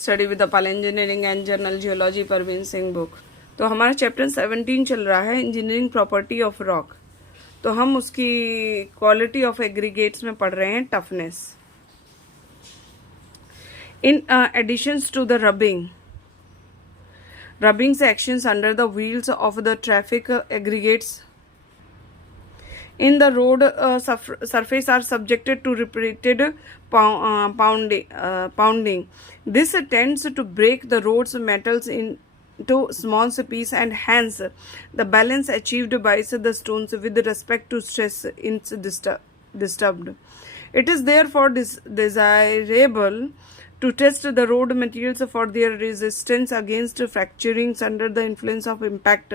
Study with अपाल engineering and general geology Parveen Singh book. तो हमारा चैप्टर 17 चल रहा है इंजीनियरिंग प्रॉपर्टी ऑफ रॉक। तो हम उसकी क्वालिटी ऑफ एग्रीगेट्स में पढ़ रहे हैं toughness. In additions to the rubbing sections under the wheels of the traffic aggregates in the road surface are subjected to repeated pounding. This tends to break the road's metals into small pieces and hence the balance achieved by the stones with respect to stress is disturbed. It is therefore desirable to test the road materials for their resistance against fracturings under the influence of impact.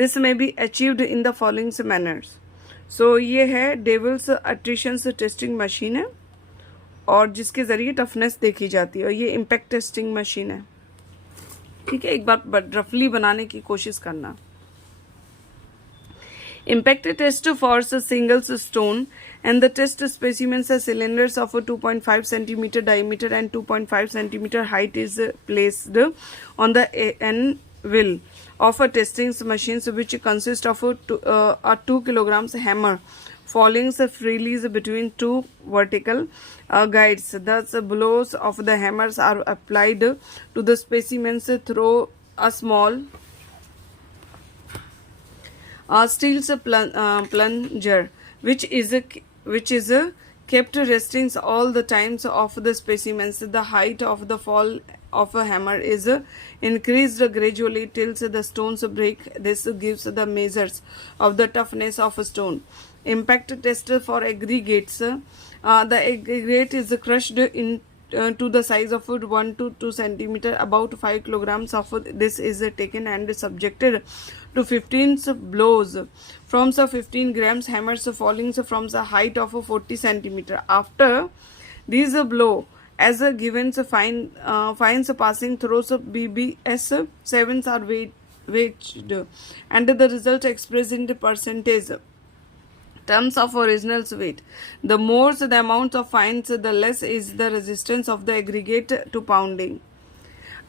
This may be achieved in the following manners. So ये है devils attrition testing machine है और जिसके ज़रिए toughness देखी जाती है और ये इम्पैक्ट टेस्टिंग मशीन है। ठीक है, एक बार रफली बनाने की कोशिश करना। Impact test for a single stone and the test specimens are cylinders of a 2.5 cm diameter and 2.5 cm height is placed on the anvil of a testing machine which consists of a 2 kilograms hammer falling freely between two vertical guides. Thus blows of the hammers are applied to the specimens through a small steel's plunger which is kept resting all the times of the specimens. The height of the fall of a hammer is increased gradually till the stones break. This gives the measures of the toughness of a stone. Impact test for aggregates. The aggregate is crushed in to the size of 1 to 2 centimeter. About 5 kilograms of this is taken and subjected to 15 blows from 15 grams hammers falling from the height of 40 centimeter. After these blow as a given fines passing through BBS 7s are weighed and the result expressed in the percentage terms of original weight. The more the amount of fines, the less is the resistance of the aggregate to pounding.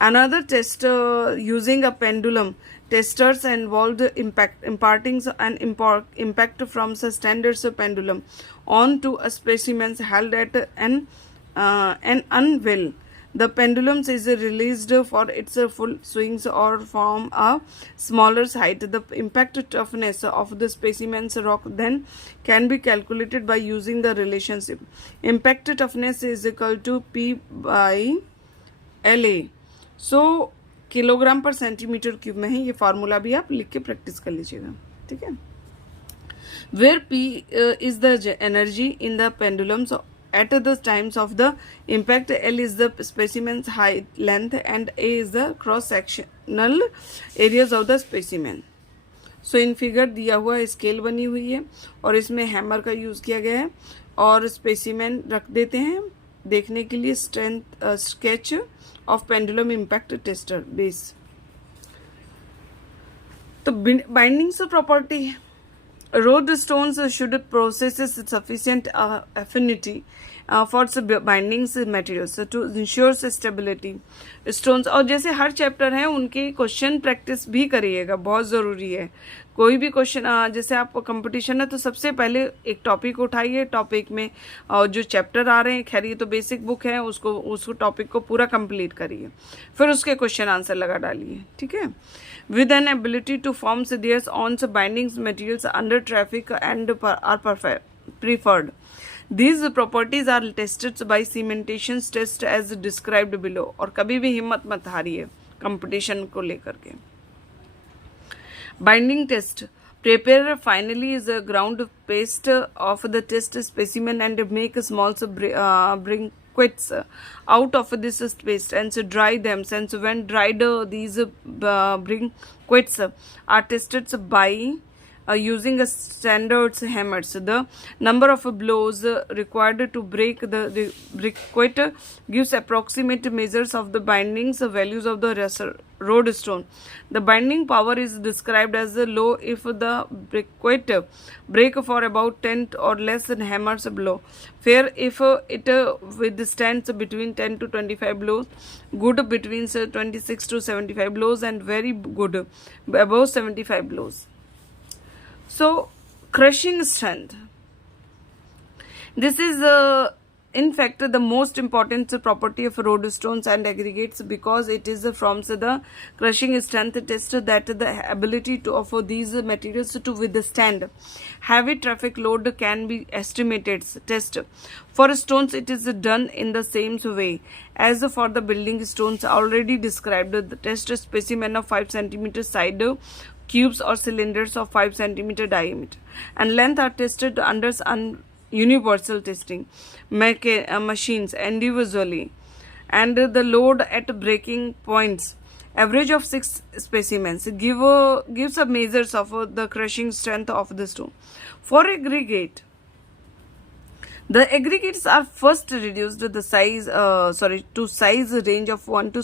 Another test using a pendulum. Testers involved imparting an impact from the standard pendulum onto a specimen held at an anvil. The pendulum is released for its full swings or from a smaller height. The impact toughness of the specimen's rock then can be calculated by using the relationship. Impact toughness is equal to P by LA. So kilogram पर centimetre cube में है। ये formula भी आप लिख के practice कर लीजिएगा। ठीक है, where P is the energy in the pendulums at the times of the impact. L is the specimen's height, length and A is the cross sectional areas of the specimen. So in figure दिया हुआ scale बनी हुई है और इसमें hammer का use किया गया है और स्पेसिमेन रख देते हैं देखने के लिए। Strength sketch of pendulum impact tester base. तो bindings property, road stones should possess sufficient affinity for binding materials to ensure stability. Stones और जैसे हर चैप्टर है उनके क्वेश्चन प्रैक्टिस भी करिएगा, बहुत ज़रूरी है। कोई भी क्वेश्चन जैसे आप कंपटीशन है तो सबसे पहले एक टॉपिक उठाइए, टॉपिक में जो चैप्टर आ रहे हैं, खैर ये तो बेसिक बुक है, उसको टॉपिक को पूरा कंप्लीट करिए, फिर उसके क्वेश्चन आंसर लगा डालिए। ठीक है, with an ability to form their own binding materials under traffic and are preferred. These properties are tested by cementation test as described below. और कभी भी हिम्मत मत हारिए कंपटीशन को लेकर के। Binding test. Prepare finally is a ground paste of the test specimen and make small briquettes out of this paste and dry them. Since when dried, these briquettes are tested by using a standard hammers. The number of blows required to break the briquette gives approximate measures of the bindings values of the road stone. The binding power is described as low if the briquette break for about 10 or less hammers blow. Fair if it withstands between 10 to 25 blows. Good between 26 to 75 blows, and very good above 75 blows. So, crushing strength. This is in fact the most important property of road stones and aggregates, because it is from the crushing strength test that the ability of these materials to withstand heavy traffic load can be estimated. Test for stones, it is done in the same way as for the building stones already described. The test specimen of 5 cm side cubes or cylinders of 5 cm diameter and length are tested under universal testing machines individually, and the load at breaking points average of 6 specimens gives a measures of the crushing strength of the stone. For aggregate, the aggregates are first reduced to size range of 1 to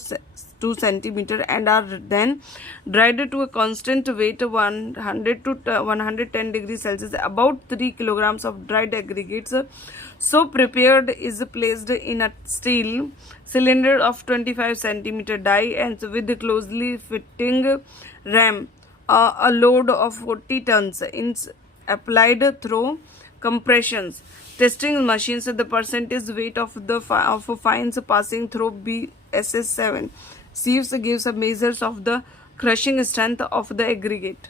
2 centimeter and are then dried to a constant weight of 100 to 110 degrees Celsius. About 3 kilograms of dried aggregates so prepared is placed in a steel cylinder of 25 centimeter die and with closely fitting ram. A load of 40 tons is applied through compressions testing machines. The percentage weight of fines passing through BSS7 sieves gives a measures of the crushing strength of the aggregate.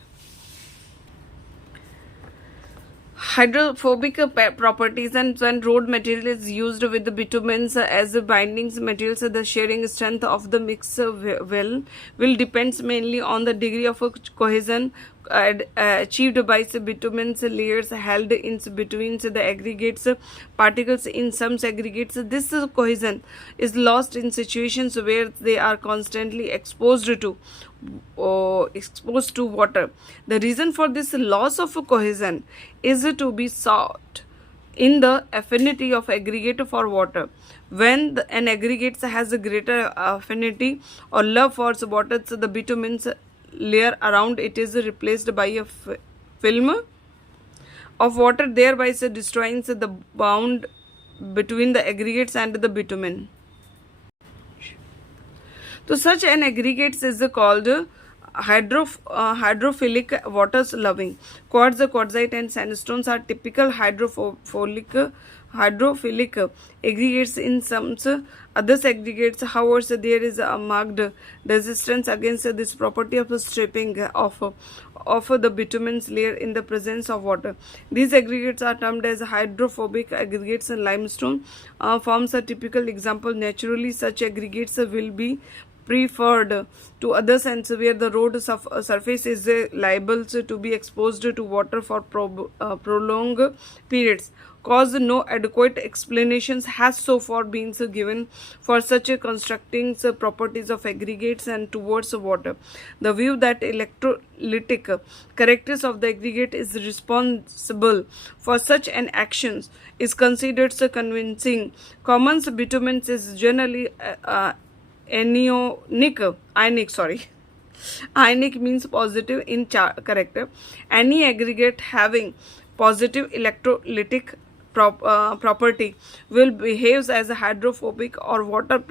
Hydrophobic properties, and when road material is used with the bitumens as binding materials, the shearing strength of the mix will depends mainly on the degree of cohesion achieved by bitumen's layers held in between the aggregates particles. In some aggregates, this cohesion is lost in situations where they are constantly exposed to water. The reason for this loss of cohesion is to be sought in the affinity of aggregate for water. When an aggregate has a greater affinity or love for water, the bitumen's layer around it is replaced by a film of water, thereby destroying the bond between the aggregates and the bitumen. So such an aggregates is called hydrophilic waters loving. Quartz, quartzite and sandstones are typical hydrophilic aggregates. In some other aggregates, however, there is a marked resistance against this property of stripping of the bitumen's layer in the presence of water. These aggregates are termed as hydrophobic aggregates, and limestone forms a typical example. Naturally, such aggregates will be preferred to other sands where the road surface is liable to be exposed to water for prolonged periods. Cause no adequate explanations has so far been given for such a constructing properties of aggregates and towards water. The view that electrolytic characters of the aggregate is responsible for such an action is considered convincing. Common bitumen is generally ionic means positive in character. Any aggregate having positive electrolytic property will behave as a hydrophobic or water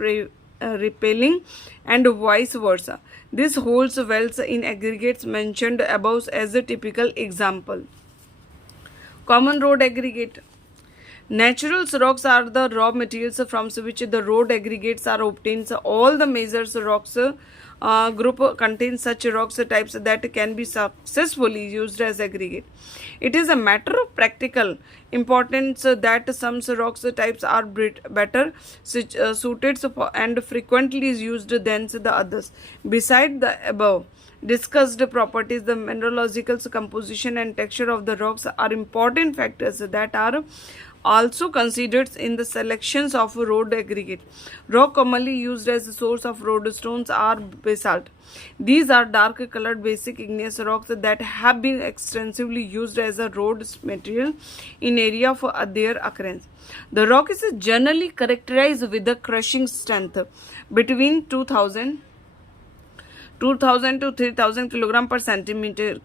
repelling and vice versa. This holds well in aggregates mentioned above as a typical example. Common road aggregate. Natural rocks are the raw materials from which the road aggregates are obtained. All the major rocks group contains such rocks types that can be successfully used as aggregate. It is a matter of practical importance that some rocks types are better suited and frequently used than the others. Beside the above discussed properties, the mineralogical composition and texture of the rocks are important factors that are also considered in the selections of road aggregate. Rock commonly used as a source of road stones are basalt. These are dark colored basic igneous rocks that have been extensively used as a road material in area for their occurrence. The rock is generally characterized with a crushing strength between 2000 to 3000 kilogram per centimeter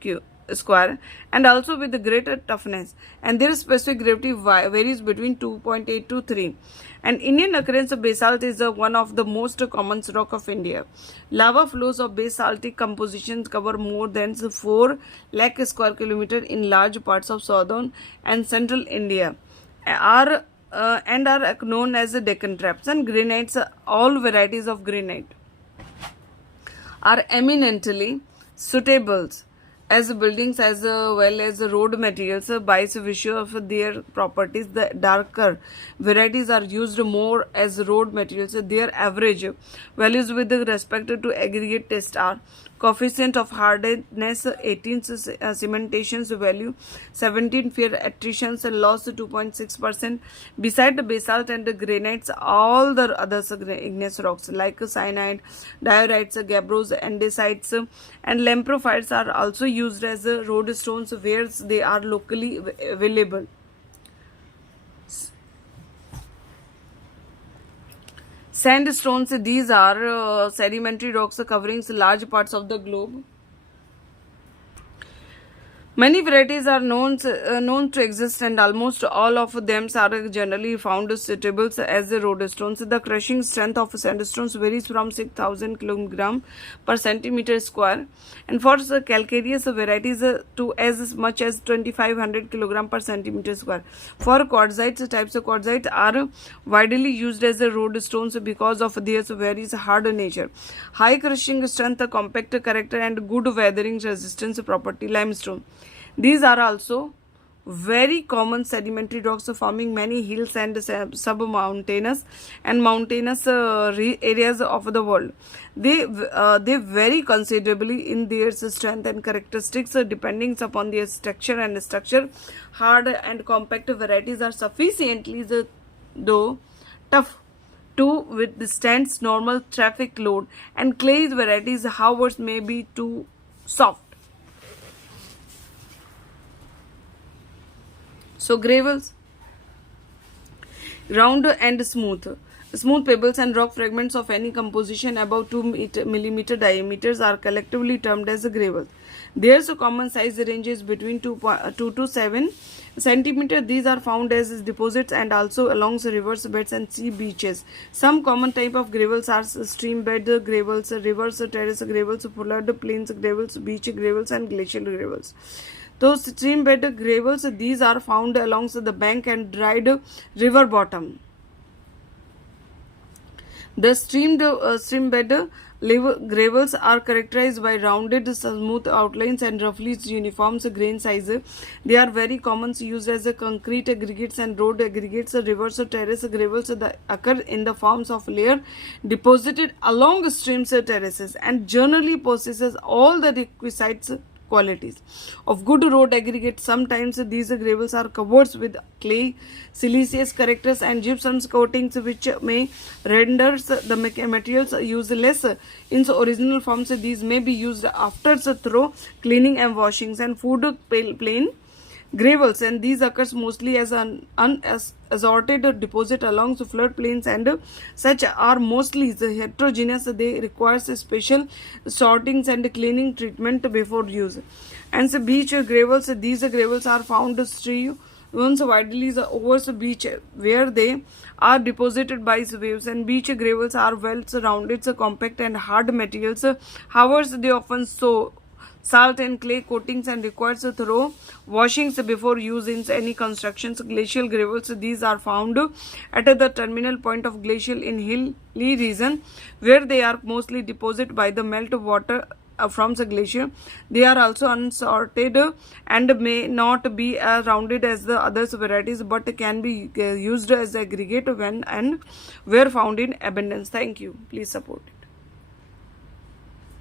square, and also with the greater toughness, and their specific gravity varies between 2.8 to 3. And Indian occurrence of basalt is one of the most common rock of India. Lava flows of basaltic compositions cover more than 4 lakh square kilometer in large parts of southern and central India, are known as the Deccan traps. And granites, all varieties of granite are eminently suitable as buildings as well as road materials by virtue of their properties. The darker varieties are used more as road materials. Their average values with respect to aggregate test are coefficient of hardness 18, cementation's value 17, fear attrition loss 2.6%. Beside the basalt and the granites, all the other igneous rocks like cyanide, diorites, gabbros, andesites, and lamprophytes are also used as road stones where they are locally available. Sandstones, these are sedimentary rocks covering large parts of the globe. Many varieties are known to exist, and almost all of them are generally found suitable as road stones. The crushing strength of sandstones varies from 6000 kg per centimeter square, and for calcareous varieties to as much as 2500 kg per centimeter square. For quartzites, types of quartzite are widely used as road stones because of their very hard nature, high crushing strength, compact character, and good weathering resistance property. Limestone, these are also very common sedimentary rocks forming many hills and sub-mountainous and mountainous areas of the world. They vary considerably in their strength and characteristics depending upon their structure and structure. Hard and compact varieties are sufficiently though tough to withstand normal traffic load, and clay varieties, however, may be too soft. So gravels, round and smooth. Smooth pebbles and rock fragments of any composition above 2 mm diameters are collectively termed as gravels. Their common size ranges between 2 to 7 centimeters. These are found as deposits and also along rivers beds and sea beaches. Some common type of gravels are stream bed gravels, rivers terrace gravels, flood plains gravels, beach gravels, and glacial gravels. Those stream bed gravels, these are found along the bank and dried river bottom. The stream bed gravels are characterized by rounded, smooth outlines and roughly uniform grain size. They are very common used as concrete aggregates and road aggregates. Rivers terrace gravels that occur in the forms of layer deposited along streams terraces and generally possesses all the requisites qualities of good road aggregate. Sometimes these gravels are covered with clay, siliceous characters, and gypsum coatings, which may render the materials useless in its original forms. These may be used after thorough cleaning and washings. And food plain gravels, and these occurs mostly as an assorted deposit along the floodplains, and such are mostly heterogeneous. They require special sortings and cleaning treatment before use. And so beach gravels, these gravels are found once widely over the beach where they are deposited by waves. And beach gravels are well surrounded, compact and hard materials. However, they often show salt and clay coatings and requires thorough washings before use in any constructions. Glacial gravels, these are found at the terminal point of glacial in hilly region where they are mostly deposited by the melt water from the glacier. They are also unsorted and may not be as rounded as the other varieties, but can be used as aggregate when and where found in abundance. Thank you. Please support.